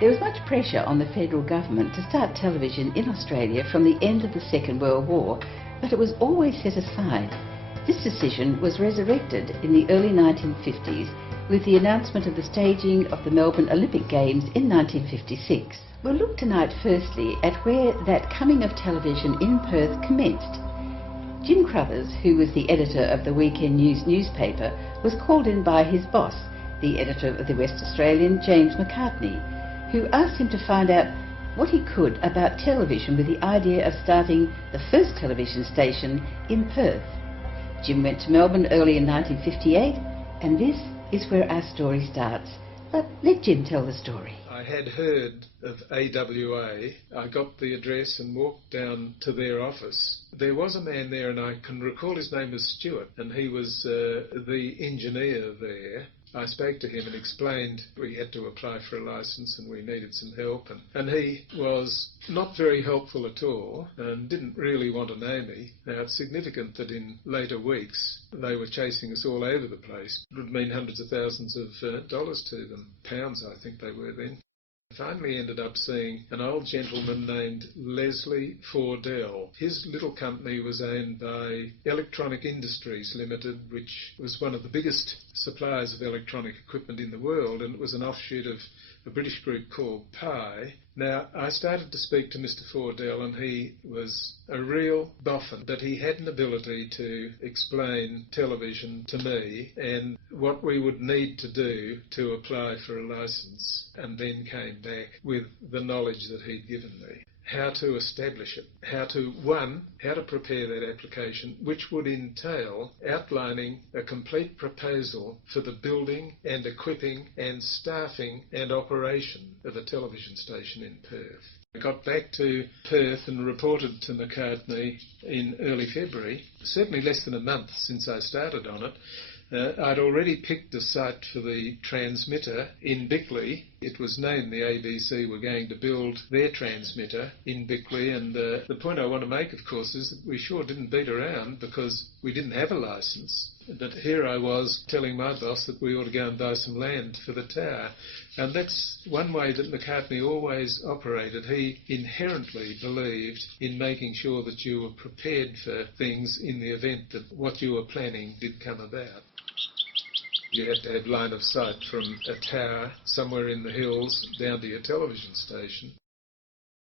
There was much pressure on the federal government to start television in Australia from the end of the Second World War, but it was always set aside. This decision was resurrected in the early 1950s with the announcement of the staging of the Melbourne Olympic Games in 1956. We'll look tonight firstly at where that coming of television in Perth commenced. Jim Cruthers, who was the editor of the Weekend News newspaper, was called in by his boss, the editor of the West Australian, James Macartney, who asked him to find out what he could about television with the idea of starting the first television station in Perth. Jim went to Melbourne early in 1958, and this is where our story starts. But let Jim tell the story. I had heard of AWA. I got the address and walked down to their office. There was a man there, and I can recall his name was Stuart, and he was the engineer there. I spoke to him and explained we had to apply for a licence and we needed some help, and he was not very helpful at all and didn't really want to know me. Now, it's significant that in later weeks they were chasing us all over the place. It would mean hundreds of thousands of dollars to them, pounds I think they were then. Finally ended up seeing an old gentleman named Leslie Fordell. His little company was owned by Electronic Industries Limited, which was one of the biggest suppliers of electronic equipment in the world, and it was an offshoot of a British group called Pi. Now, I started to speak to Mr. Fordell, and he was a real boffin, but he had an ability to explain television to me and what we would need to do to apply for a licence, and then came back with the knowledge that he'd given me. How to establish it, how to prepare that application, which would entail outlining a complete proposal for the building and equipping and staffing and operation of a television station in Perth. I got back to Perth and reported to Macartney in early February, certainly less than a month since I started on it. I'd already picked a site for the transmitter in Bickley. It was known the ABC were going to build their transmitter in Bickley, and the point I want to make, of course, is that we sure didn't beat around because we didn't have a licence. But here I was telling my boss that we ought to go and buy some land for the tower. And that's one way that Macartney always operated. He inherently believed in making sure that you were prepared for things in the event that what you were planning did come about. You had to have line of sight from a tower somewhere in the hills down to your television station.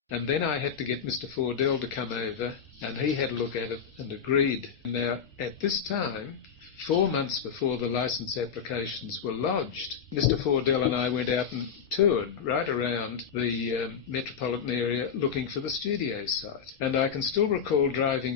And then I had to get Mr. Fordell to come over, and he had a look at it and agreed. Now, at this time, 4 months before the licence applications were lodged, Mr. Fordell and I went out and toured right around the metropolitan area looking for the studio site. And I can still recall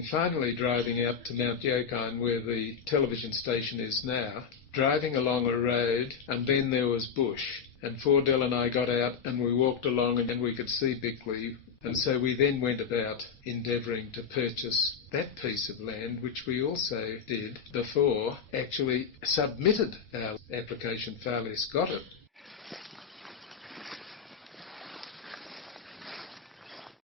finally driving out to Mount Yokine, where the television station is now, driving along a road, and then there was bush. And Fordell and I got out and we walked along, and we could see Bickley. And so we then went about endeavouring to purchase that piece of land, which we also did before actually submitted our application, far less got it.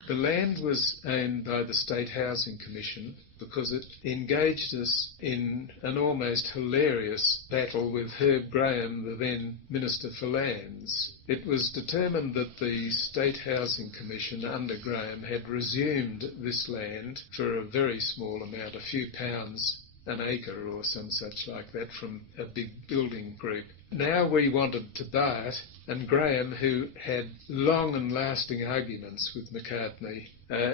The land was owned by the State Housing Commission because it engaged us in an almost hilarious battle with Herb Graham, the then Minister for Lands. It was determined that the State Housing Commission under Graham had resumed this land for a very small amount, a few pounds an acre or some such like that, from a big building group. Now we wanted to buy it, and Graham, who had long and lasting arguments with Macartney,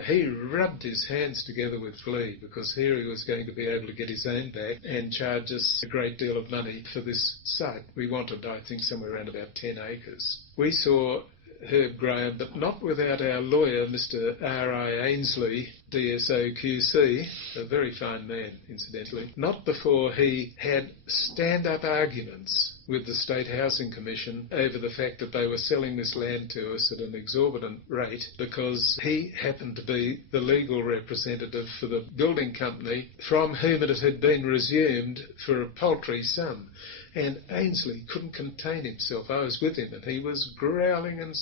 he rubbed his hands together with glee, because here he was going to be able to get his own back and charge us a great deal of money for this site. We wanted, I think, somewhere around about 10 acres. We saw Herb Graham, but not without our lawyer, Mr. R.I. Ainsley, DSO QC, a very fine man, incidentally, not before he had stand-up arguments with the State Housing Commission over the fact that they were selling this land to us at an exorbitant rate, because he happened to be the legal representative for the building company from whom it had been resumed for a paltry sum. And Ainsley couldn't contain himself. I was with him, and he was growling and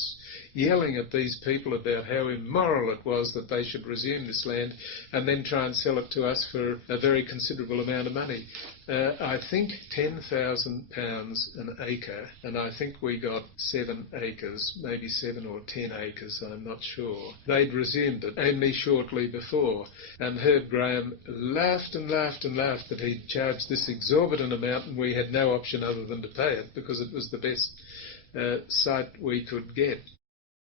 yelling at these people about how immoral it was that they should resume this this land and then try and sell it to us for a very considerable amount of money. I think £10,000 an acre, and I think we got 7 acres, maybe 7 or 10 acres, I'm not sure. They'd resumed it only shortly before, and Herb Graham laughed and laughed and laughed that he'd charged this exorbitant amount and we had no option other than to pay it because it was the best site we could get.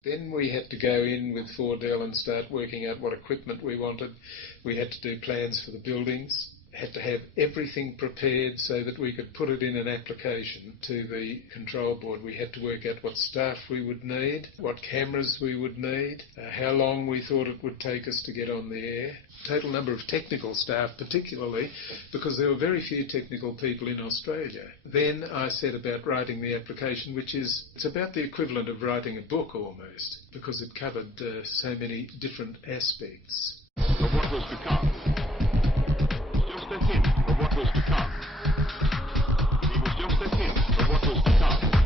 Then we had to go in with Fordell and start working out what equipment we wanted. We had to do plans for the buildings, had to have everything prepared so that we could put it in an application to the control board. We had to work out what staff we would need, what cameras we would need, how long we thought it would take us to get on the air, total number of technical staff particularly, because there were very few technical people in Australia. Then I set about writing the application, which it's about the equivalent of writing a book almost, because it covered so many different aspects. Of what was to come. Just a hint of what was to come. It was just a hint of what was to come.